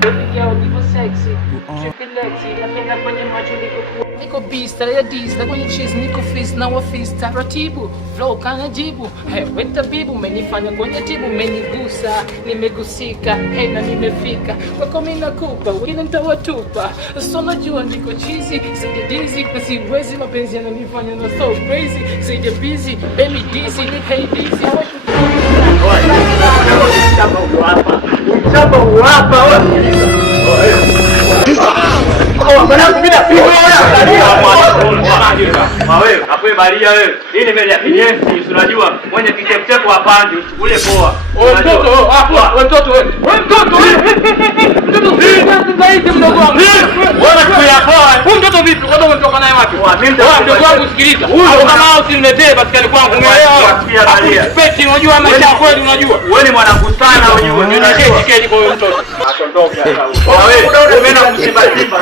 Baby girl, niko sexy, tripilexi, napenda kwenye macho niko beast, ya disla kwenye cheese, niko fist na wafist, taratibu, flow kana jibu. Hey, weta bibu, menifanya kwenye tibu, menigusa, nimegusika, hey na nimefika, wako mina kupa, wengine nitawatupa. So najua niko cheesy, sija dizzy, na siwezi mapenzi yananifanya na so crazy, sija busy, baby dizzy, hey dizzy, how you Chapa uwapa wewe apoe balia wewe. Hii ni mbele ya kinyesi, unajua mwenye kichepchepo hapandi, usikule poa. Mtoto hapo, mtoto wewe. Mtoto zaidi mdogo wangu. Wewe tuya poa. Mtoto vipi? Wewe umetoka naye wapi? Mdogo wangu sikiliza. Kama usiniletee basi kwangu umeelewa? Peti unajua maisha kweli unajua. Wewe ni mwanangu sana unajua. Unacheki kedi kwa mtoto. Atondoka sasa. Wewe umeenda kumsimba simba.